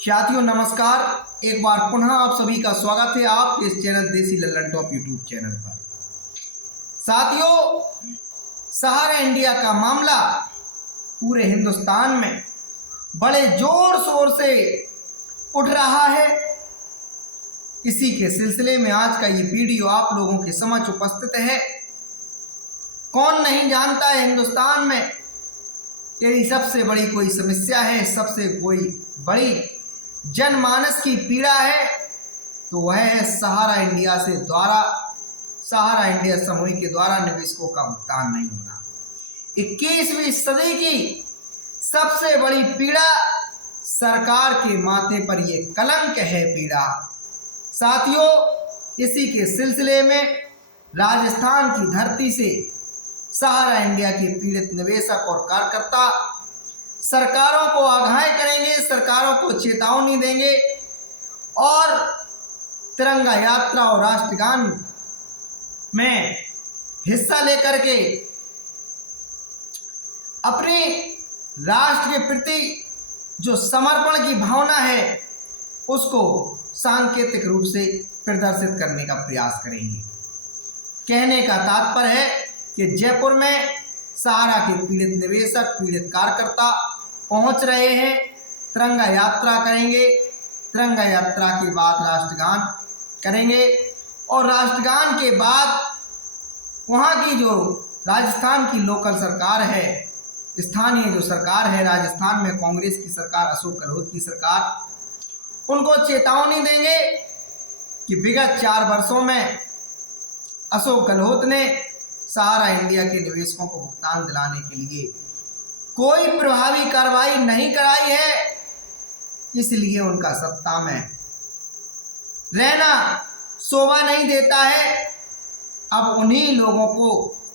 साथियों नमस्कार। एक बार पुनः आप सभी का स्वागत है आप इस चैनल देसी लल्लन टॉप यूट्यूब चैनल पर। साथियों, सहारा इंडिया का मामला पूरे हिंदुस्तान में बड़े जोर शोर से उठ रहा है। इसी के सिलसिले में आज का ये वीडियो आप लोगों के समक्ष उपस्थित है। कौन नहीं जानता है हिंदुस्तान में यदि सबसे बड़ी कोई समस्या है, सबसे कोई बड़ी जनमानस की पीड़ा है तो वह है सहारा इंडिया समूह के द्वारा निवेशकों का भुगतान नहीं होना। 21वीं सदी की सबसे बड़ी पीड़ा सरकार के माथे पर यह कलंक है पीड़ा। साथियों, इसी के सिलसिले में राजस्थान की धरती से सहारा इंडिया के पीड़ित निवेशक और कार्यकर्ता सरकारों को आगाह करेंगे, सरकारों को चेतावनी देंगे और तिरंगा यात्रा और राष्ट्रगान में हिस्सा लेकर के अपने राष्ट्र के प्रति जो समर्पण की भावना है उसको सांकेतिक रूप से प्रदर्शित करने का प्रयास करेंगे। कहने का तात्पर्य है कि जयपुर में सहारा के पीड़ित निवेशक, पीड़ित कार्यकर्ता पहुंच रहे हैं, तिरंगा यात्रा करेंगे, तिरंगा यात्रा के बाद राष्ट्रगान करेंगे और राष्ट्रगान के बाद वहां की जो राजस्थान की लोकल सरकार है, स्थानीय जो सरकार है राजस्थान में, कांग्रेस की सरकार, अशोक गहलोत की सरकार, उनको चेतावनी देंगे कि विगत 4 वर्षों में अशोक गहलोत ने सहारा इंडिया के निवेशकों को भुगतान दिलाने के लिए कोई प्रभावी कार्रवाई नहीं कराई है, इसलिए उनका सत्ता में रहना शोभा नहीं देता है। अब उन्हीं लोगों को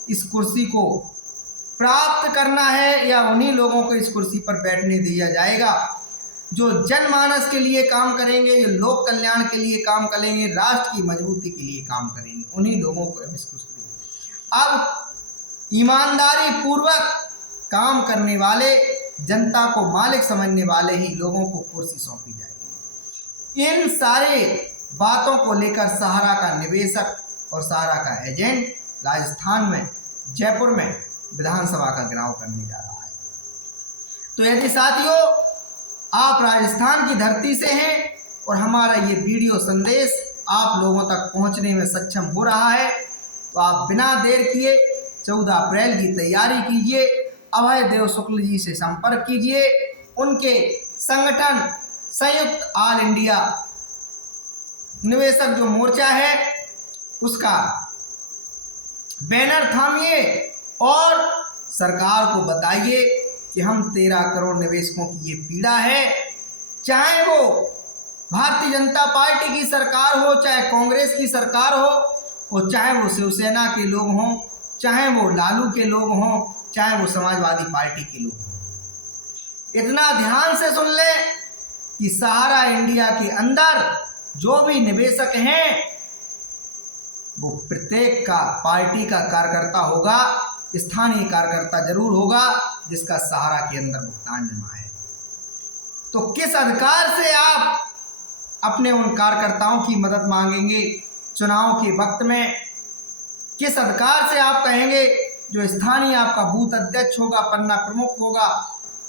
इस कुर्सी को प्राप्त करना है या उन्हीं लोगों को इस कुर्सी पर बैठने दिया जाएगा जो जनमानस के लिए काम करेंगे, जो लोक कल्याण के लिए काम करेंगे, राष्ट्र की मजबूती के लिए काम करेंगे। उन्हीं लोगों को इस कुर्सी अब ईमानदारी पूर्वक काम करने वाले, जनता को मालिक समझने वाले ही लोगों को कुर्सी सौंपी जाएगी। इन सारे बातों को लेकर सहारा का निवेशक और सहारा का एजेंट राजस्थान में, जयपुर में विधानसभा का घेराव करने जा रहा है। तो यदि साथियों आप राजस्थान की धरती से हैं और हमारा ये वीडियो संदेश आप लोगों तक पहुंचने में सक्षम हो रहा है तो आप बिना देर किए 14 अप्रैल की तैयारी कीजिए, अभय देव शुक्ल जी से संपर्क कीजिए, उनके संगठन संयुक्त ऑल इंडिया निवेशक जो मोर्चा है उसका बैनर थामिए और सरकार को बताइए कि हम 13 करोड़ निवेशकों की ये पीड़ा है, चाहे वो भारतीय जनता पार्टी की सरकार हो, चाहे कांग्रेस की सरकार हो, और चाहे वो शिवसेना के लोग हों, चाहे वो लालू के लोग हों, चाहे वो समाजवादी पार्टी के लोग हों। इतना ध्यान से सुन ले कि सहारा इंडिया के अंदर जो भी निवेशक हैं वो प्रत्येक का पार्टी का कार्यकर्ता होगा, स्थानीय कार्यकर्ता जरूर होगा जिसका सहारा के अंदर भुगतान जमा है। तो किस अधिकार से आप अपने उन कार्यकर्ताओं की मदद मांगेंगे चुनाव के वक्त में? किस अधिकार से आप कहेंगे जो स्थानीय आपका बूथ अध्यक्ष होगा, पन्ना प्रमुख होगा,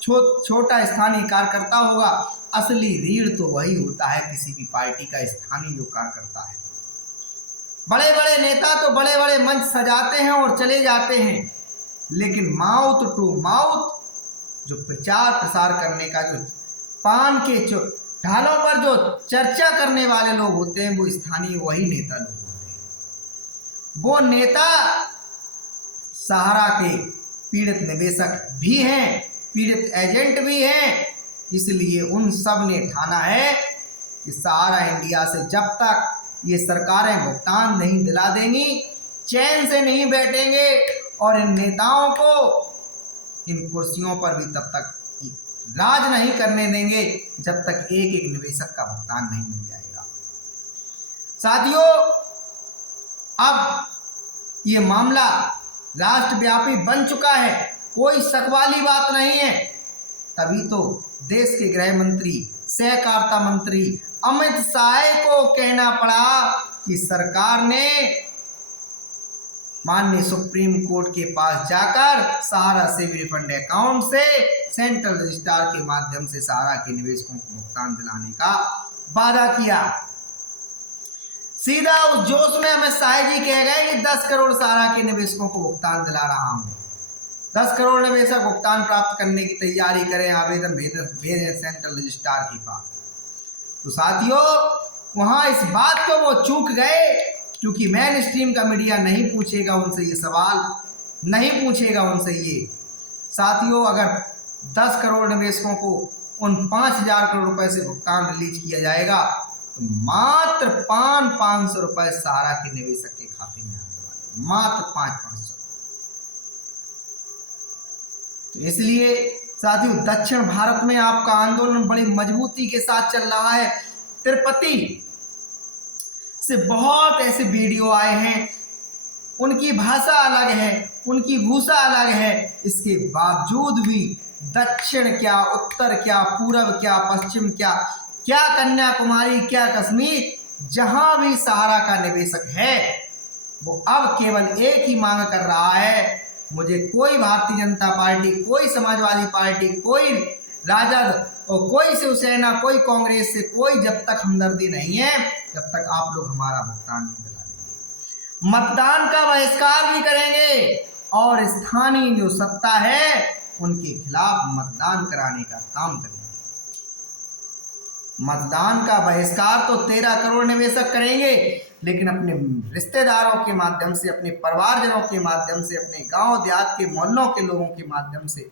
छोटा स्थानीय कार्यकर्ता होगा? असली रीढ़ तो वही होता है किसी भी पार्टी का, स्थानीय जो कार्यकर्ता है। बड़े बड़े नेता तो बड़े बड़े मंच सजाते हैं और चले जाते हैं, लेकिन माउथ टू माउथ जो प्रचार प्रसार करने का, जो पान के ढालों पर जो चर्चा करने वाले लोग होते हैं वो स्थानीय वही नेता लोग होते हैं। वो नेता सहारा के पीड़ित निवेशक भी हैं, पीड़ित एजेंट भी हैं, इसलिए उन सब ने ठाना है कि सहारा इंडिया से जब तक ये सरकारें भुगतान नहीं दिला देंगी चैन से नहीं बैठेंगे और इन नेताओं को इन कुर्सियों पर भी तब तक राज नहीं करने देंगे जब तक एक एक निवेशक का भुगतान नहीं मिल जाएगा। साथियों, अब ये मामला राष्ट्रव्यापी बन चुका है, कोई शक वाली बात नहीं है। तभी तो देश के गृह मंत्री सहकारिता मंत्री अमित शाह को कहना पड़ा कि सरकार ने माननीय सुप्रीम कोर्ट के पास जाकर सहारा सेविंग रिफंड अकाउंट से सेंट्रल रजिस्ट्रार के माध्यम से सहारा के निवेशकों को भुगतान दिलाने का वादा किया। सीधा उस जोश में अमित शाह जी कह गए कि 10 करोड़ सहारा के निवेशकों को भुगतान दिला रहा हूं। 10 करोड़ निवेशक भुगतान प्राप्त करने की तैयारी करें, आवेदन भेजें सेंट्रल रजिस्ट्रार के पास। तो साथियों, वहां इस बात को वो चूक गए, क्योंकि मेन स्ट्रीम का मीडिया नहीं पूछेगा उनसे ये सवाल, नहीं पूछेगा उनसे ये। साथियों, अगर 10 करोड़ निवेशकों को उन 5,000 करोड़ रुपए से भुगतान रिलीज किया जाएगा तो मात्र 500 रुपए सहारा के निवेशक के खाते में आने वाले, मात्र 500। तो इसलिए साथियों, दक्षिण भारत में आपका आंदोलन बड़ी मजबूती के साथ चल रहा है। तिरुपति से बहुत ऐसे वीडियो आए हैं, उनकी भाषा अलग है, उनकी भूषा अलग है, इसके बावजूद भी दक्षिण क्या, उत्तर क्या, पूर्व क्या, पश्चिम क्या, क्या कन्याकुमारी, क्या कश्मीर, जहां भी सहारा का निवेशक है वो अब केवल एक ही मांग कर रहा है, मुझे कोई भारतीय जनता पार्टी, कोई समाजवादी पार्टी, कोई राजद और कोई शिवसेना, कोई कांग्रेस से कोई जब तक हमदर्दी नहीं है, जब तक आप लोग हमारा भुगतान नहीं दिला देंगे। मतदान का बहिष्कार भी करेंगे और स्थानीय जो सत्ता है उनके खिलाफ मतदान कराने का काम करेंगे। मतदान का बहिष्कार तो 13 करोड़ निवेशक करेंगे, लेकिन अपने रिश्तेदारों के माध्यम से, अपने परिवारजनों के माध्यम से, अपने गांव देहात के मोहल्लों के लोगों के माध्यम से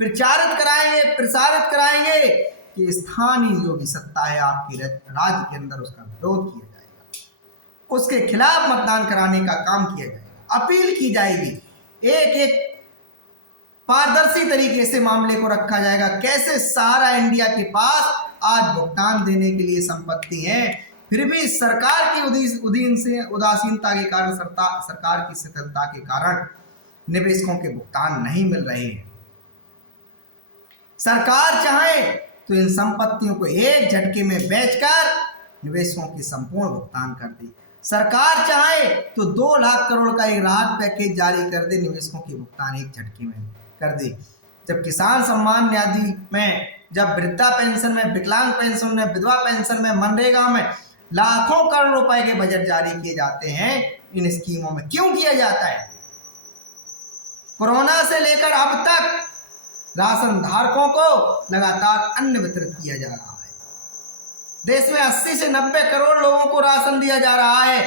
प्रचारित कराएंगे, प्रसारित कराएंगे कि स्थानीय जो भी सत्ता है आपके राज्य के अंदर, उसका विरोध किया जाएगा, उसके खिलाफ मतदान कराने का काम किया जाएगा, अपील की जाएगी। एक एक पारदर्शी तरीके से मामले को रखा जाएगा। कैसे सारा इंडिया के पास आज भुगतान देने के लिए संपत्ति है, फिर भी सरकार की उदासीनता के कारण, सरकार की शिथिलता के कारण निवेशकों के भुगतान नहीं मिल रहे हैं। सरकार चाहे तो इन संपत्तियों को एक झटके में बेचकर निवेशकों के संपूर्ण भुगतान कर दे। सरकार चाहे तो 2 लाख करोड़ का एक राहत पैकेज जारी कर दे, निवेशकों के भुगतान एक झटके में कर दे। जब किसान सम्मान निधि में, जब वृद्धा पेंशन में, विकलांग पेंशन में, विधवा पेंशन में, मनरेगा में लाखों करोड़ रुपए के बजट जारी किए जाते हैं, इन स्कीमों में क्यों किया जाता है? कोरोना से लेकर अब तक राशन धारकों को लगातार अन्न वितरित किया जा रहा है। देश में 80 से 90 करोड़ लोगों को राशन दिया जा रहा है।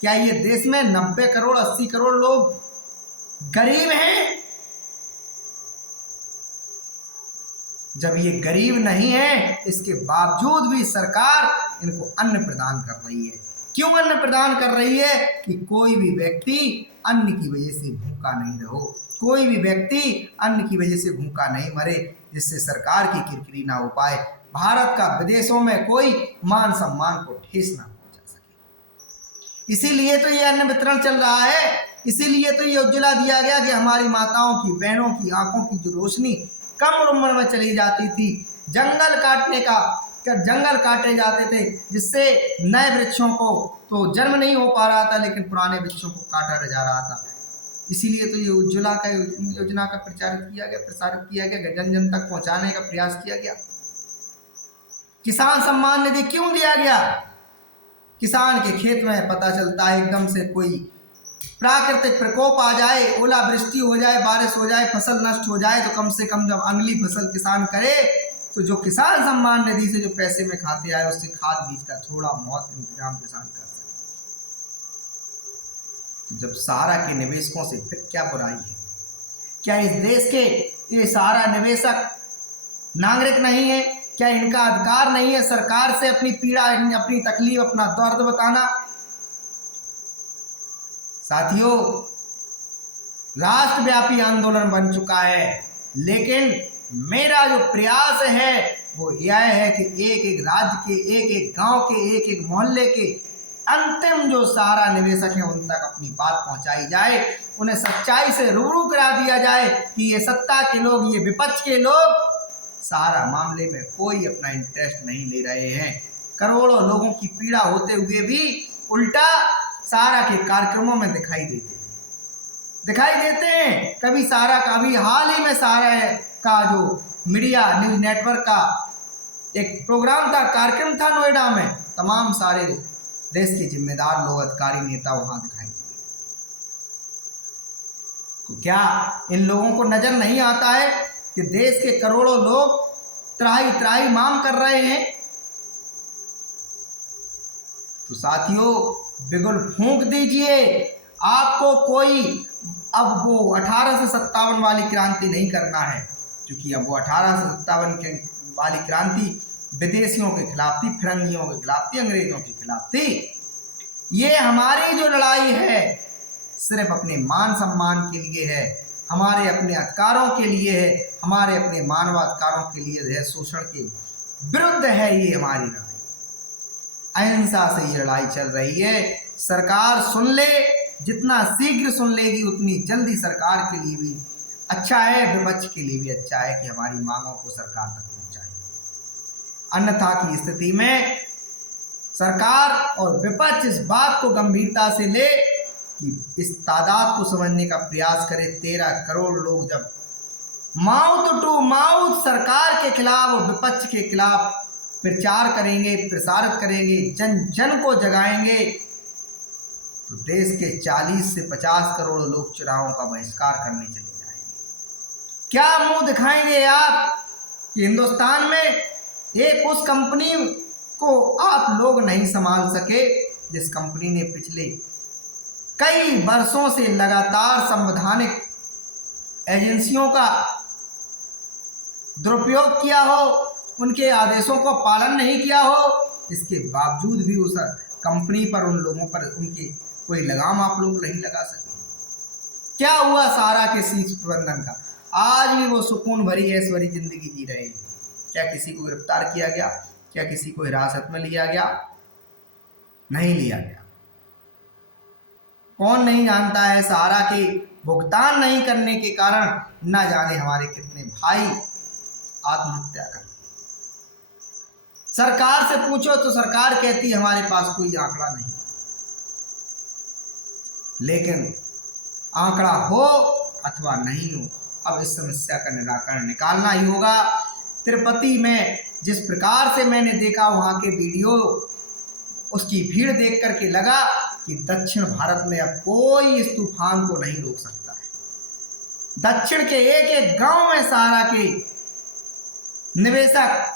क्या ये देश में 90 करोड़ 80 करोड़ लोग गरीब हैं? जब ये गरीब नहीं है, इसके बावजूद भी सरकार इनको अन्न प्रदान कर रही है। क्यों अन्न प्रदान कर रही है? कि कोई भी व्यक्ति अन्न की वजह से भूखा नहीं रहो, कोई भी व्यक्ति अन्न की वजह से भूखा नहीं मरे, जिससे सरकार की किरकिरी ना हो पाए, भारत का विदेशों में कोई मान सम्मान को ठेस ना पहुंचा सके। इसीलिए तो ये अन्न वितरण चल रहा है, इसीलिए तो ये उज्ज्वला दिया गया कि हमारी माताओं की, बहनों की आंखों की जो रोशनी कम उम्र में चली जाती थी, जंगल काटे जाते थे, जिससे नए वृक्षों को तो जन्म नहीं हो पा रहा था, लेकिन पुराने वृक्षों को काटा जा रहा था। इसीलिए तो ये उज्ज्वला का योजना का प्रसारित किया गया, जन जन तक पहुंचाने का प्रयास किया गया। किसान सम्मान निधि क्यों दिया गया? किसान के खेत में पता चलता है एकदम से कोई प्राकृतिक प्रकोप आ जाए, ओलावृष्टि हो जाए, बारिश हो जाए, फसल नष्ट हो जाए, तो कम से कम जब अगली फसल किसान करे तो जो किसान सम्मान निधि से जो पैसे में खाते आए, उससे खाद बीज का थोड़ा बहुत इंतजाम किसान कर सके। तो जब सहारा के निवेशकों से फिर क्या बुराई है? क्या इस देश के ये सहारा निवेशक नागरिक नहीं है? क्या इनका अधिकार नहीं है सरकार से अपनी पीड़ा, अपनी तकलीफ, अपना दर्द बताना? साथियों, राष्ट्रव्यापी आंदोलन बन चुका है, लेकिन मेरा जो प्रयास है वो यह है कि एक एक राज्य के, एक एक गांव के, एक एक मोहल्ले के अंतिम जो सहारा निवेशक हैं उन तक अपनी बात पहुंचाई जाए, उन्हें सच्चाई से रूबरू करा दिया जाए कि ये सत्ता के लोग, ये विपक्ष के लोग सहारा मामले में कोई अपना इंटरेस्ट नहीं ले रहे हैं। करोड़ों लोगों की पीड़ा होते हुए भी उल्टा सहारा के कार्यक्रमों में दिखाई देते हैं। कभी सहारा का, अभी हाल ही में सहारा का जो मीडिया न्यूज नेटवर्क का एक प्रोग्राम था, कार्यक्रम था नोएडा में, तमाम सारे देश के जिम्मेदार लोग, अधिकारी, नेता वहां दिखाई दिए। तो क्या इन लोगों को नजर नहीं आता है कि देश के करोड़ों लोग त्राही त्राही मांग कर रहे हैं? तो साथियों, बिगुल फूंक दीजिए। आपको कोई अब वो 1857 वाली क्रांति नहीं करना है, क्योंकि अब वो 1857 वाली क्रांति विदेशियों के खिलाफ थी, फिरंगियों के खिलाफ थी, अंग्रेजों के खिलाफ थी। ये हमारी जो लड़ाई है सिर्फ अपने मान सम्मान के लिए है, हमारे अपने अधिकारों के लिए है, हमारे अपने मानवाधिकारों के लिए है, शोषण के विरुद्ध है ये हमारी लड़ाई। अहिंसा से ये लड़ाई चल रही है। सरकार सुन ले, जितना शीघ्र सुन लेगी उतनी जल्दी सरकार के लिए भी अच्छा है, विपक्ष के लिए भी अच्छा है कि हमारी मांगों को सरकार तक पहुंचाए। अन्यथा की स्थिति में सरकार और विपक्ष इस बात को गंभीरता से ले कि इस तादाद को समझने का प्रयास करे। 13 करोड़ लोग जब माउथ टू माउथ सरकार के खिलाफ और विपक्ष के खिलाफ प्रचार करेंगे, प्रसारित करेंगे, जन जन को जगाएंगे, तो देश के 40 से 50 करोड़ लोग चुनावों का बहिष्कार करने चले जाएंगे। क्या मुंह दिखाएंगे आप कि हिंदुस्तान में एक उस कंपनी को आप लोग नहीं संभाल सके जिस कंपनी ने पिछले कई वर्षों से लगातार संवैधानिक एजेंसियों का दुरुपयोग किया हो, उनके आदेशों को पालन नहीं किया हो, इसके बावजूद भी उस कंपनी पर, उन लोगों पर उनके कोई लगाम आप लोग नहीं लगा सके। क्या हुआ सहारा के शीर्ष प्रबंधन का? आज भी वो सुकून भरी ऐश्वर्य जिंदगी जी रहे हैं। क्या किसी को गिरफ्तार किया गया? क्या किसी को हिरासत में लिया गया? नहीं लिया गया। कौन नहीं जानता है सहारा के भुगतान नहीं करने के कारण न जाने हमारे कितने भाई आत्महत्या कर। सरकार से पूछो तो सरकार कहती है हमारे पास कोई आंकड़ा नहीं, लेकिन आंकड़ा हो अथवा नहीं हो, अब इस समस्या का निराकरण निकालना ही होगा। तिरुपति में जिस प्रकार से मैंने देखा वहां के वीडियो, उसकी भीड़ देख करके लगा कि दक्षिण भारत में अब कोई इस तूफान को नहीं रोक सकता है। दक्षिण के एक एक गांव में सहारा के निवेशक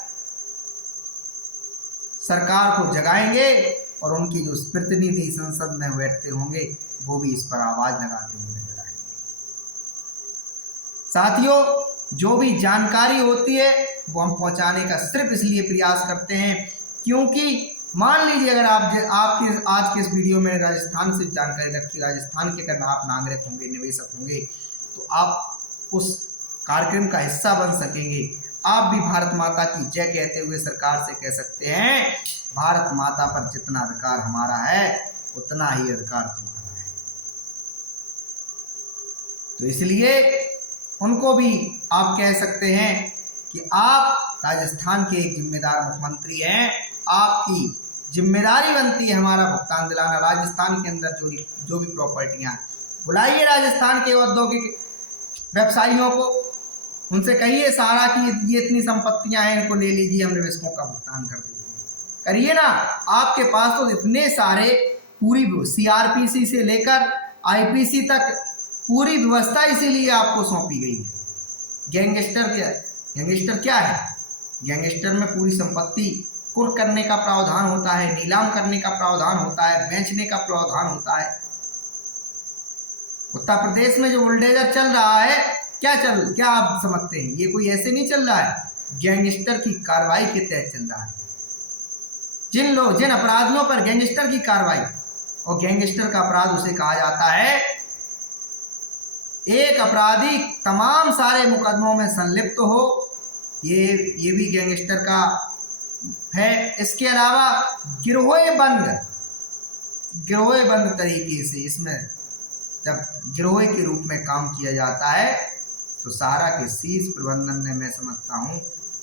सरकार को जगाएंगे और उनकी जो प्रतिनिधि संसद में बैठते होंगे वो भी इस पर आवाज लगाते हुए नजर आएंगे। साथियों, जो भी जानकारी होती है वो हम पहुंचाने का सिर्फ इसलिए प्रयास करते हैं क्योंकि मान लीजिए अगर आपके आज के इस वीडियो में राजस्थान से जानकारी रखी, राजस्थान के अगर आप नागरिक होंगे, निवेशक होंगे, तो आप उस कार्यक्रम का हिस्सा बन सकेंगे। आप भी भारत माता की जय कहते हुए सरकार से कह सकते हैं, भारत माता पर जितना अधिकार हमारा है उतना ही अधिकार तुम्हारा है। तो इसलिए उनको भी आप कह सकते हैं कि आप राजस्थान के एक जिम्मेदार मुख्यमंत्री हैं, आपकी जिम्मेदारी बनती है हमारा भुगतान दिलाना। राजस्थान के अंदर जो भी प्रॉपर्टियां, बुलाइए राजस्थान के औद्योगिक व्यवसायियों को, उनसे कहिए सहारा की ये इतनी संपत्तियां हैं, इनको ले लीजिए, हम निवेशकों का भुगतान कर देंगे। करिए ना, आपके पास तो इतने सारे, पूरी CRPC से लेकर IPC तक पूरी व्यवस्था इसीलिए आपको सौंपी गई है। गैंगस्टर क्या है? गैंगस्टर में पूरी संपत्ति कुर्क करने का प्रावधान होता है, नीलाम करने का प्रावधान होता है, बेचने का प्रावधान होता है। उत्तर प्रदेश में जो बुलडोजर चल रहा है, क्या आप समझते हैं? ये कोई ऐसे नहीं चल रहा है, गैंगस्टर की कार्रवाई के तहत चल रहा है। जिन अपराधियों पर गैंगस्टर की कार्रवाई, और गैंगस्टर का अपराध उसे कहा जाता है एक अपराधी तमाम सारे मुकदमों में संलिप्त हो, ये भी गैंगस्टर का है। इसके अलावा गिरोहबंद तरीके से इसमें जब गिरोह के रूप में काम किया जाता है, तो सहारा के शीर्ष प्रबंधन ने, मैं समझता हूँ,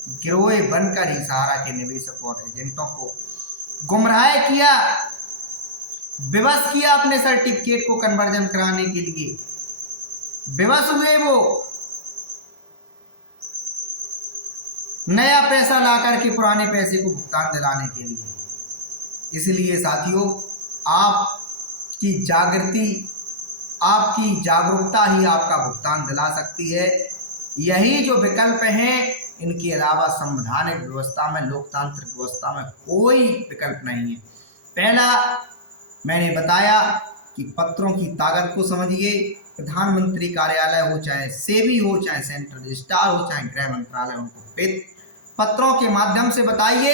गिरोह बनकर ही सहारा के निवेशकों और एजेंटों को गुमराह किया, विवश किया अपने सर्टिफिकेट को कन्वर्जन कराने के लिए। विवश हुए वो नया पैसा ला करके पुराने पैसे को भुगतान दिलाने के लिए। इसलिए साथियों, आपकी जागृति, आपकी जागरूकता ही आपका भुगतान दिला सकती है। यही जो विकल्प हैं, इनके अलावा संवैधानिक व्यवस्था में, लोकतांत्रिक व्यवस्था में कोई विकल्प नहीं है। पहला मैंने बताया कि पत्रों की ताकत को समझिए। प्रधानमंत्री कार्यालय हो, चाहे सेबी हो, चाहे सेंट्रल रजिस्ट्रार हो, चाहे गृह मंत्रालय, उनको पत्रों के माध्यम से बताइए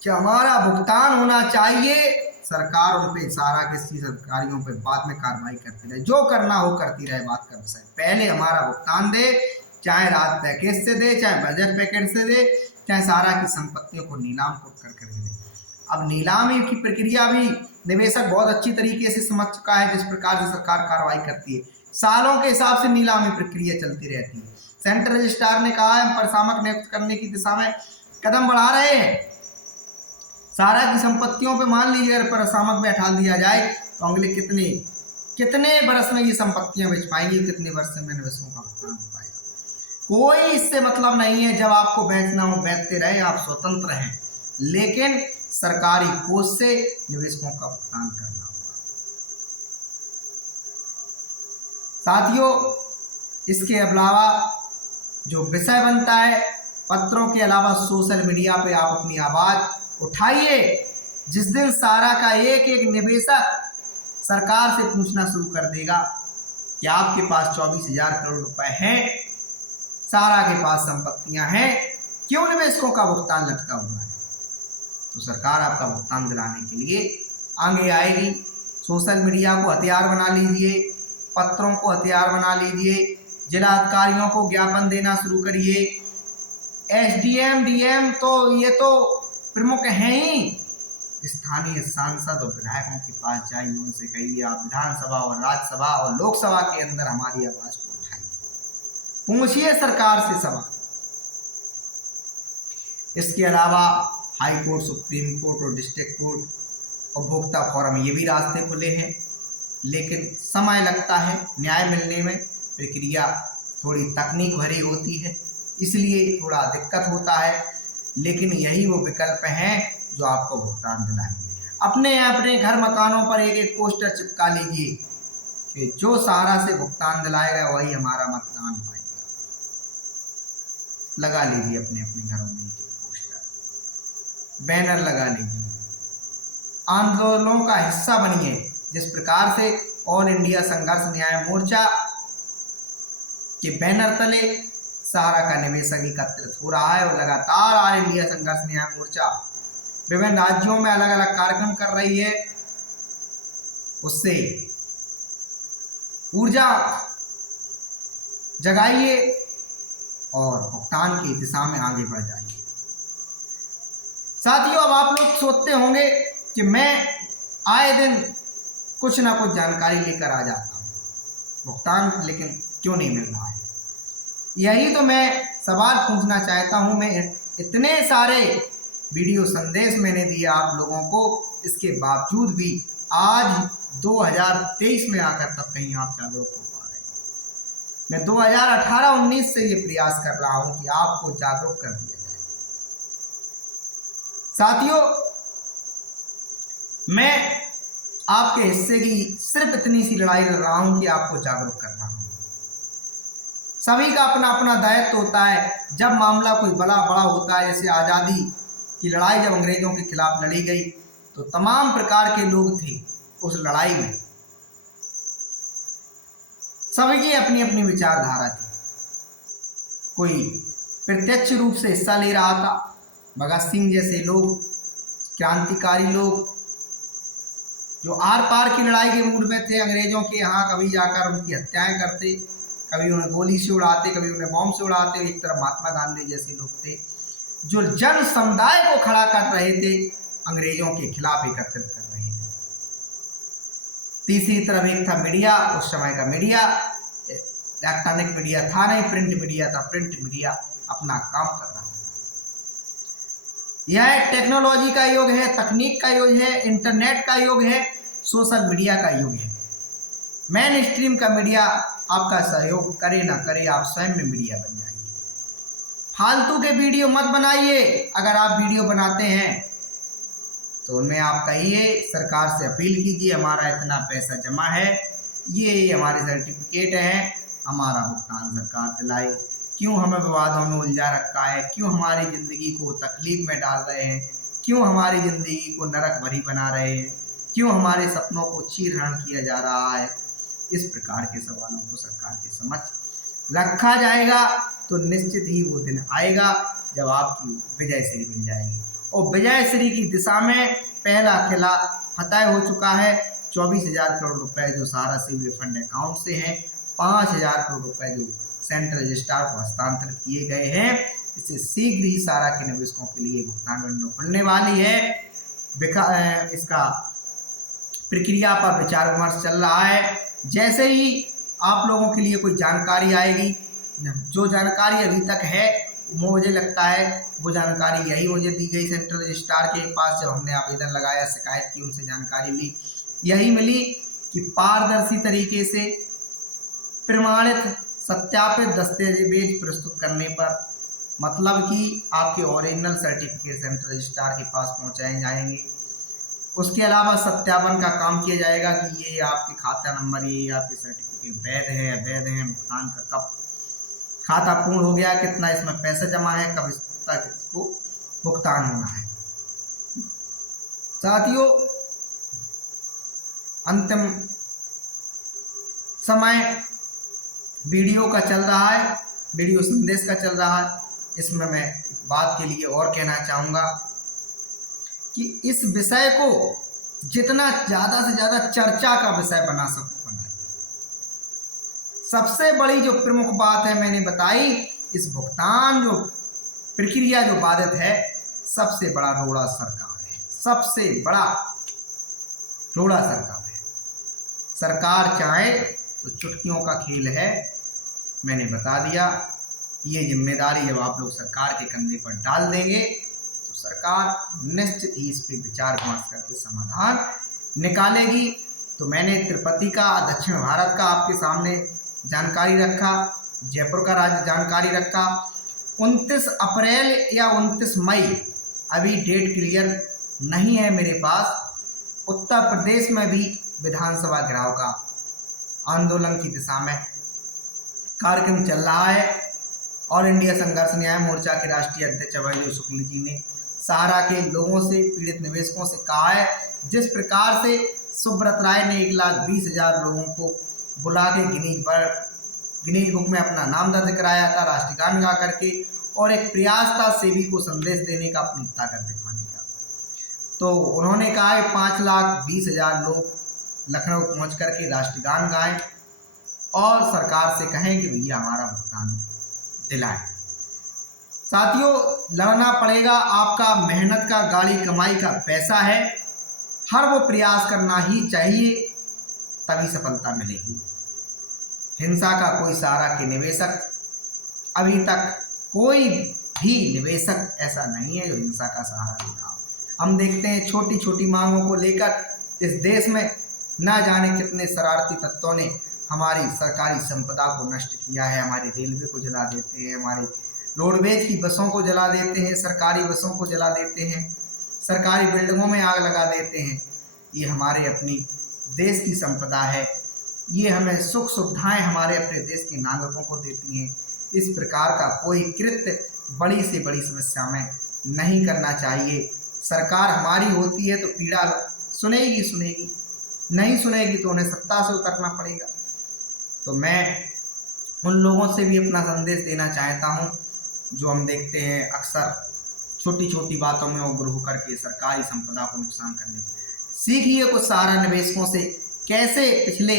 कि हमारा भुगतान होना चाहिए। सरकार उन पे सारा किसी अधिकारियों पे बाद में कार्रवाई करती रहे, जो करना हो करती रहे, बात का विषय पहले हमारा भुगतान दे, चाहे राहत पैकेज से दे, चाहे बजट पैकेज से दे, चाहे सारा की संपत्तियों को नीलाम करके दे। अब नीलामी की प्रक्रिया भी निवेशक बहुत अच्छी तरीके से समझ चुका है, जिस प्रकार से सरकार कार्रवाई करती है। सालों के हिसाब से नीलामी प्रक्रिया चलती रहती है। सेंट्रल रजिस्ट्रार ने कहा है हम परिसामक नियुक्त करने की दिशा में कदम बढ़ा रहे हैं। सारा की संपत्तियों पे मान लीजिए अगर परिसामक बैठा दिया जाए तो अगले कितने वर्ष में ये संपत्तियां बेच पाएंगी, कितने वर्ष में निवेशकों का भुगतान हो पाएगा। कोई इससे मतलब नहीं है। जब आपको बेचना हो बेचते रहे, आप स्वतंत्र हैं, लेकिन सरकारी कोष से निवेशकों का भुगतान करना होगा। साथियों, इसके अलावा जो विषय बनता है, पत्रों के अलावा सोशल मीडिया पे आप अपनी आवाज उठाइए। जिस दिन सारा का एक एक निवेशक सरकार से पूछना शुरू कर देगा कि आपके पास 24,000 करोड़ रुपए हैं, सारा के पास संपत्तियां हैं, क्यों निवेशकों का भुगतान लटका हुआ है, तो सरकार आपका भुगतान दिलाने के लिए आगे आएगी। सोशल मीडिया को हथियार बना लीजिए, पत्रों को हथियार बना लीजिए, जिला अधिकारियों को ज्ञापन देना शुरू करिए। एसडीएम, डीएम तो ये तो प्रमुख हैं ही। स्थानीय सांसद और विधायकों के पास जाइए, उनसे कहिए आप विधानसभा और राज्यसभा और लोकसभा के अंदर हमारी आवाज को उठाइए, पूछिए सरकार से सवाल। इसके अलावा हाई कोर्ट, सुप्रीम कोर्ट और डिस्ट्रिक्ट कोर्ट, उपभोक्ता फोरम, ये भी रास्ते खुले हैं, लेकिन समय लगता है न्याय मिलने में। प्रक्रिया थोड़ी तकनीक भरी होती है, इसलिए थोड़ा दिक्कत होता है, लेकिन यही वो विकल्प हैं जो आपको भुगतान दिलाएंगे। अपने घर मकानों पर एक एक पोस्टर चिपका लीजिए कि जो सहारा से भुगतान दिलाएगा वही हमारा मतदान पाएगा। लगा लीजिए अपने घरों में एक पोस्टर, बैनर लगा लीजिए, आंदोलनों का हिस्सा बनिए। जिस प्रकार से ऑल इंडिया संघर्ष न्याय मोर्चा के बैनर तले सहारा का निवेशक एकत्रित हो रहा है, और लगातार ऑल इंडिया संघर्ष न्याय मोर्चा विभिन्न राज्यों में अलग अलग कार्यक्रम कर रही है। उससे ऊर्जा जगाइए और भुगतान की दिशा में आगे बढ़ जाइए। साथियों, अब आप लोग सोचते होंगे कि मैं आए दिन कुछ ना कुछ जानकारी लेकर आ जाता हूँ, भुगतान लेकिन क्यों नहीं मिल रहा है। यही तो मैं सवाल पूछना चाहता हूँ। मैं इतने सारे वीडियो संदेश मैंने दिए आप लोगों को, इसके बावजूद भी आज 2023 में आकर तब कहीं आप जागरूक हो पा रहे हैं। मैं 2018-19 से ये प्रयास कर रहा हूँ कि आपको जागरूक कर दिया जाए। साथियों, मैं आपके हिस्से की सिर्फ इतनी सी लड़ाई लड़ रहा हूँ कि आपको जागरूक कर रहा हूँ। सभी का अपना अपना दायित्व होता है। जब मामला कोई बड़ा होता है, जैसे आज़ादी की लड़ाई जब अंग्रेजों के खिलाफ लड़ी गई, तो तमाम प्रकार के लोग थे उस लड़ाई में, सभी की अपनी अपनी विचारधारा थी। कोई प्रत्यक्ष रूप से हिस्सा ले रहा था, भगत सिंह जैसे लोग, क्रांतिकारी लोग जो आर पार की लड़ाई के मूड में थे अंग्रेजों के यहाँ, कभी जाकर उनकी हत्याएं करते, कभी उन्हें गोली से उड़ाते, कभी उन्हें बॉम्ब से उड़ाते। एक तरफ महात्मा गांधी जैसे लोग थे जो जन समुदाय को खड़ा कर रहे थे, अंग्रेजों के खिलाफ एकत्रित कर रहे थे। तीसरी तरफ एक था मीडिया। उस समय का मीडिया इलेक्ट्रॉनिक मीडिया था नहीं, प्रिंट मीडिया था। प्रिंट मीडिया अपना काम कर रहा था। यह टेक्नोलॉजी का युग है, तकनीक का युग है, इंटरनेट का युग है, सोशल मीडिया का युग है। मेन स्ट्रीम का मीडिया आपका सहयोग करे ना करे, आप स्वयं में मीडिया बन जाइए। फालतू के वीडियो मत बनाइए। अगर आप वीडियो बनाते हैं तो उनमें आप कहिए, सरकार से अपील कीजिए, हमारा इतना पैसा जमा है, ये हमारे सर्टिफिकेट हैं, हमारा भुगतान सरकार दिलाए। क्यों हमें विवादों में उलझा रखा है, क्यों हमारी ज़िंदगी को तकलीफ में डाल रहे हैं, क्यों हमारी ज़िंदगी को नरक भरी बना रहे हैं, क्यों हमारे सपनों को चीरहरण किया जा रहा है। इस प्रकार के सवालों को सरकार के समक्ष रखा जाएगा तो निश्चित ही वो दिन आएगा जब आपकी विजय श्री मिल जाएगी। और विजय श्री की दिशा में पहला किला फतह हो चुका है। 24,000 करोड़ रुपए जो सहारा सिविल फंड अकाउंट से हैं, 5,000 करोड़ रुपए जो सेंट्रल रजिस्ट्रार को हस्तांतरित किए गए हैं। इससे शीघ्र ही सारा के निवेशकों के लिए भुगतान विंडो खुलने वाली है। इसका प्रक्रिया पर विचार विमर्श चल रहा है। जैसे ही आप लोगों के लिए कोई जानकारी आएगी, जो जानकारी अभी तक है मुझे लगता है वो जानकारी यही मुझे दी गई सेंट्रल रजिस्ट्रार के पास, जब हमने आवेदन लगाया, शिकायत की, उनसे जानकारी ली, यही मिली कि पारदर्शी तरीके से प्रमाणित सत्यापित दस्तावेज प्रस्तुत करने पर, मतलब कि आपके ओरिजिनल सर्टिफिकेट सेंट्रल रजिस्ट्रार के पास पहुंचाए जाएंगे। उसके अलावा सत्यापन का काम किया जाएगा कि ये आपके खाता नंबर, ये आपके सर्टिफिकेट वैध है, अवैध है, भुगतान का कब खाता पूर्ण हो गया, कितना इसमें पैसा जमा है, कब तक इसको भुगतान होना है। साथियों, अंतिम समय वीडियो का चल रहा है, वीडियो संदेश का चल रहा है। इसमें मैं बात के लिए और कहना चाहूँगा कि इस विषय को जितना ज़्यादा से ज़्यादा चर्चा का विषय बना सकूँ बनाइए। सबसे बड़ी जो प्रमुख बात है मैंने बताई, इस भुगतान जो प्रक्रिया जो बाधित है, सबसे बड़ा रोड़ा सरकार है, सबसे बड़ा रोड़ा सरकार है। सरकार चाहे तो चुटकियों का खेल है, मैंने बता दिया। ये जिम्मेदारी जब आप लोग सरकार के कंधे पर डाल देंगे तो सरकार निश्चित ही इस पर विचार विमर्श करके समाधान निकालेगी। तो मैंने तिरुपति का, दक्षिण भारत का आपके सामने जानकारी रखा, जयपुर का राज्य जानकारी रखा। 29 अप्रैल या 29 मई, अभी डेट क्लियर नहीं है मेरे पास, उत्तर प्रदेश में भी विधानसभा घेराव का आंदोलन की दिशा में कार्यक्रम चल रहा है। और इंडिया संघर्ष न्याय मोर्चा के राष्ट्रीय अध्यक्ष अभय शुक्ल जी ने सहारा के लोगों से, पीड़ित निवेशकों से कहा है, जिस प्रकार से सुब्रत राय ने 1,20,000 लोगों को बुला के गिनीज बुक में अपना नाम दर्ज कराया था राष्ट्रगान गा करके, और एक प्रयास था सेवी को संदेश देने का, अपनी ताकत दिखाने का। तो उन्होंने कहा है 5,20,000 लोग लखनऊ पहुंच करके राष्ट्रगान गाएं और सरकार से कहें कि भैया हमारा भुगतान दिलाएं। साथियों, लड़ना पड़ेगा, आपका मेहनत का, गाड़ी कमाई का पैसा है, हर वो प्रयास करना ही चाहिए, तभी सफलता मिलेगी। हिंसा का कोई सहारा के निवेशक, अभी तक कोई भी निवेशक ऐसा नहीं है जो हिंसा का सहारा ले रहा। हम देखते हैं छोटी छोटी मांगों को लेकर इस देश में न जाने कितने शरारती तत्वों ने हमारी सरकारी संपदा को नष्ट किया है। हमारे रेलवे को जला देते हैं, हमारे रोडवेज की बसों को जला देते हैं, सरकारी बसों को जला देते हैं, सरकारी बिल्डिंगों में आग लगा देते हैं। ये हमारे अपनी देश की संपदा है, ये हमें सुख सुविधाएं हमारे अपने देश के नागरिकों को देती हैं। इस प्रकार का कोई कृत्य बड़ी से बड़ी समस्या में नहीं करना चाहिए। सरकार हमारी होती है तो पीड़ा सुनेगी, नहीं सुनेगी तो उन्हें सत्ता से उतरना पड़ेगा। तो मैं उन लोगों से भी अपना संदेश देना चाहता हूं जो हम देखते हैं अक्सर छोटी छोटी बातों में उग्र होकर के सरकारी संपदा को नुकसान करने। सीखिए कुछ सहारा निवेशकों से, कैसे पिछले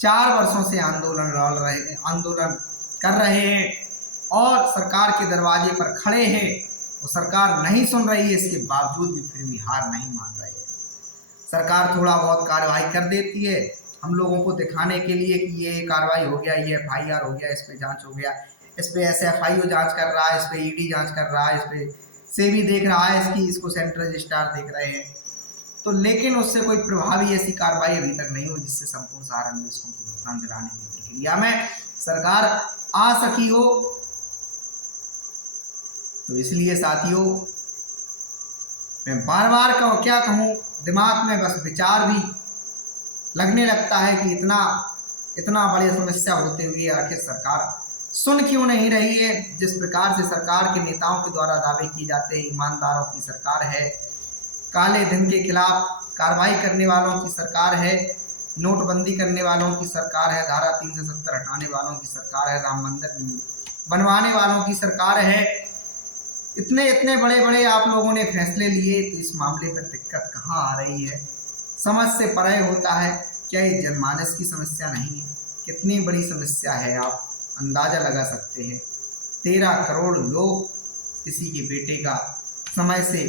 4 वर्षों से आंदोलन कर रहे हैं और सरकार के दरवाजे पर खड़े हैं। वो सरकार नहीं सुन रही है, इसके बावजूद भी फिर भी हार नहीं मान रही है। सरकार थोड़ा बहुत कार्रवाई कर देती है हम लोगों को दिखाने के लिए कि ये कार्रवाई हो गया, ये FIR हो गया, इस पे जांच हो गया, इस पे SFIO जांच कर रहा है, इस पे ED जांच कर रहा है, इस पे सेबी देख रहा है, इसको सेंट्रल रजिस्ट्रार देख रहे हैं। तो लेकिन उससे कोई प्रभावी ऐसी कार्रवाई अभी तक नहीं हुई जिससे संपूर्ण सहारा निवेशकों की भुगतान दिलाने की प्रक्रिया में सरकार आ सकी हो। तो इसलिए साथियों मैं बार बार क्या कहूँ, दिमाग में बस विचार भी लगने लगता है कि इतना बड़ी समस्या होते हुए आखिर सरकार सुन क्यों नहीं रही है। जिस प्रकार से सरकार के नेताओं के द्वारा दावे किए जाते हैं ईमानदारों की सरकार है, काले धन के खिलाफ कार्रवाई करने वालों की सरकार है, नोटबंदी करने वालों की सरकार है, धारा 370 हटाने वालों की सरकार है, राम मंदिर बनवाने वालों की सरकार है, इतने बड़े बड़े आप लोगों ने फैसले लिए, तो इस मामले पर दिक्कत कहाँ आ रही है, समझ से परे होता है। क्या ये जनमानस की समस्या नहीं है? कितनी बड़ी समस्या है, आप अंदाजा लगा सकते हैं। 13 करोड़ लोग, किसी के बेटे का समय से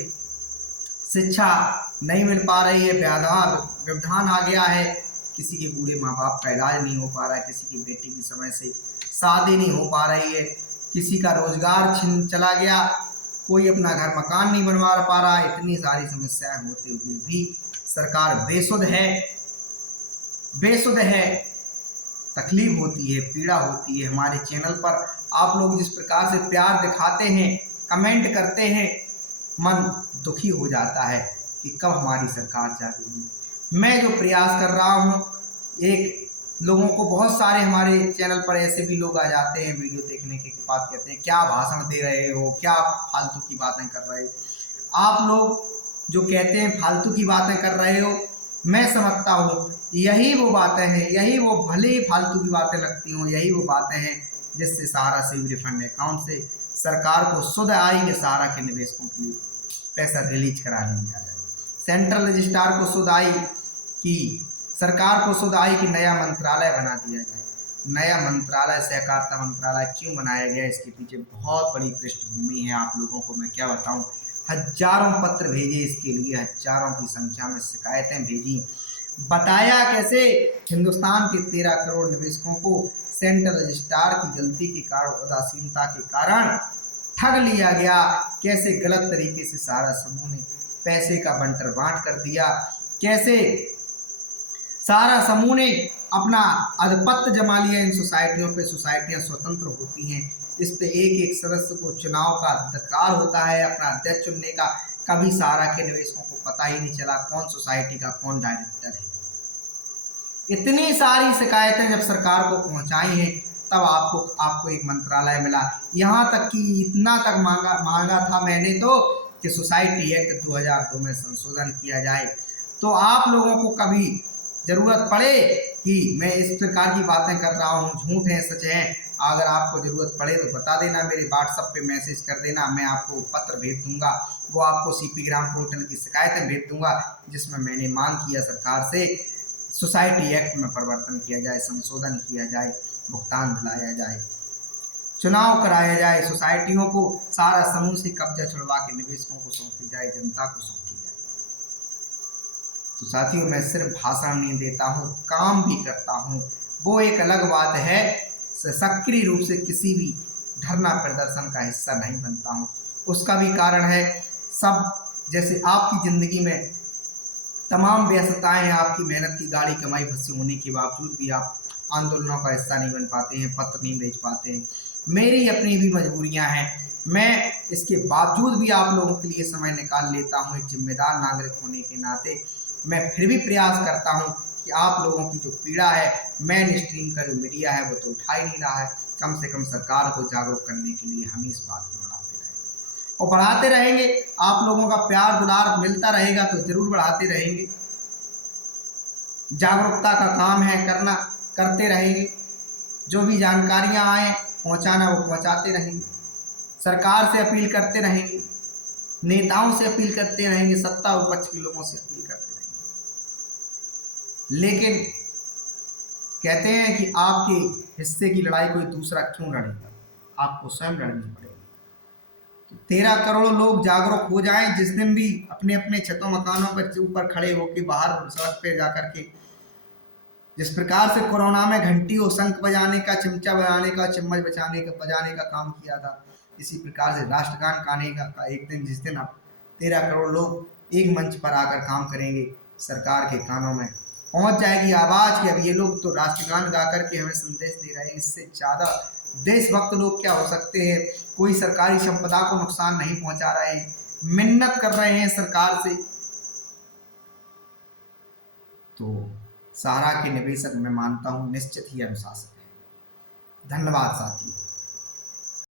शिक्षा नहीं मिल पा रही है, व्यवधान आ गया है, किसी के बूढ़े माँ बाप का इलाज नहीं हो पा रहा है, किसी की बेटी की समय से शादी नहीं हो पा रही है, किसी का रोजगार छिन चला गया, कोई अपना घर मकान नहीं बनवा पा रहा है। इतनी सारी समस्याएं होते हुए भी सरकार बेसुध है, तकलीफ होती है, पीड़ा होती है। हमारे चैनल पर आप लोग जिस प्रकार से प्यार दिखाते हैं, कमेंट करते हैं, मन दुखी हो जाता है कि कब हमारी सरकार जागेगी। मैं जो प्रयास कर रहा हूँ, एक लोगों को बहुत सारे हमारे चैनल पर ऐसे भी लोग आ जाते हैं, वीडियो देखने के बाद कहते हैं क्या भाषण दे रहे हो, क्या फालतू की बातें कर रहे हो। आप लोग जो कहते हैं फालतू की बातें कर रहे हो, मैं समझता हूँ यही वो बातें हैं, यही वो भले ही फालतू की बातें लगती हों, यही वो बातें हैं जिससे सहारा से रिफंड अकाउंट से सरकार को शुद्ध आय के सहारा के निवेशकों के लिए पैसा रिलीज करा लिया जाए। सेंट्रल रजिस्ट्रार को शुद्ध आय की, सरकार को शुद्ध आय की नया मंत्रालय बना दिया जाए। नया मंत्रालय सहकारिता मंत्रालय क्यों बनाया गया, इसके पीछे बहुत बड़ी पृष्ठभूमि है। आप लोगों को मैं क्या बताऊं, हजारों पत्र भेजे इसके लिए, हजारों की संख्या में शिकायतें भेजी, बताया कैसे हिंदुस्तान के 13 करोड़ निवेशकों को सेंट्रल रजिस्ट्रार की गलती के कारण, उदासीनता के कारण ठग लिया गया, कैसे गलत तरीके से सहारा समूह ने पैसे का बंटर बांट कर दिया, कैसे सहारा समूह ने अपना आधिपत्य जमा लिया इन सोसाइटियों पे। सोसाइटियां स्वतंत्र होती हैं, इस पे एक सदस्य को चुनाव का अधिकार होता है, अपना अध्यक्ष चुनने का। कभी सहारा के निवेशकों को पता ही नहीं चला कौन सोसाइटी का कौन डायरेक्टर है। इतनी सारी शिकायतें जब सरकार को पहुंचाई हैं, तब आपको एक मंत्रालय मिला। यहाँ तक कि इतना तक मांगा था मैंने तो कि सोसाइटी एक्ट 2002 में संशोधन किया जाए। तो आप लोगों को कभी जरूरत पड़े कि मैं इस प्रकार की बातें कर रहा हूँ, झूठ है सच है, अगर आपको जरूरत पड़े तो बता देना, मेरे व्हाट्सएप पे मैसेज कर देना, मैं आपको पत्र भेज दूंगा, वो आपको CP ग्राम पोर्टल की शिकायतें भेज दूंगा, जिसमें मैंने मांग किया सरकार से सोसाइटी एक्ट में परिवर्तन किया जाए, संशोधन किया जाए, भुगतान दिलाया जाए, चुनाव कराया जाए, सोसाइटियों को सारा समूह से कब्जा छुड़वा के निवेशकों को सौंपी जाए, जनता को सौंपी जाए। तो साथियों मैं सिर्फ भाषण नहीं देता हूँ, काम भी करता हूँ, वो एक अलग बात है। सक्रिय रूप से किसी भी धरना प्रदर्शन का हिस्सा नहीं बनता हूँ। उसका भी कारण है, सब जैसे आपकी जिंदगी में तमाम व्यस्तताएं हैं, आपकी मेहनत की गाड़ी कमाई फंसी होने के बावजूद भी आप आंदोलनों का हिस्सा नहीं बन पाते हैं, पत्र नहीं भेज पाते हैं। मेरी अपनी भी मजबूरियां हैं, मैं इसके बावजूद भी आप लोगों के लिए समय निकाल लेता हूं। एक जिम्मेदार नागरिक होने के नाते मैं फिर भी प्रयास करता हूं कि आप लोगों की जो पीड़ा है, मेन स्ट्रीम का जो मीडिया है वो तो उठा ही नहीं रहा है, कम से कम सरकार को जागरूक करने के लिए हम इस बात को बढ़ाते रहेंगे और बढ़ाते रहेंगे। आप लोगों का प्यार दुलार मिलता रहेगा तो जरूर बढ़ाते रहेंगे। जागरूकता का काम है करना, करते रहेंगे। जो भी जानकारियां आए पहुंचाना वो पहुंचाते रहेंगे, सरकार से अपील करते रहेंगे, नेताओं से अपील करते रहेंगे, सत्ता विपक्ष के लोगों से अपील करते रहेंगे। लेकिन कहते हैं कि आपके हिस्से की लड़ाई कोई दूसरा क्यों लड़ेगा, आपको स्वयं लड़नी पड़ेगी। तो 13 करोड़ लोग जागरूक हो जाएं, जिस दिन भी अपने अपने छतों मकानों पर ऊपर खड़े होकर बाहर सड़क पे जाकर के जिस प्रकार से कोरोना में घंटी और शंख बजाने का, चिमटा बजाने का, चम्मच बजाने का काम किया था, इसी प्रकार से राष्ट्रगान गाने का एक दिन, जिस दिन अब 13 करोड़ लोग एक मंच पर आकर काम करेंगे, सरकार के कानों में पहुंच जाएगी आवाज कि अब ये लोग तो राष्ट्रगान गा करके हमें संदेश दे रहे हैं। इससे ज्यादा देशभक्त लोग क्या हो सकते हैं। कोई सरकारी संपदा को नुकसान नहीं पहुंचा रहे हैं, मिन्नत कर रहे हैं सरकार से। तो सहारा के निवेशक मैं मानता हूं निश्चित ही अनुशासित है। धन्यवाद साथियों।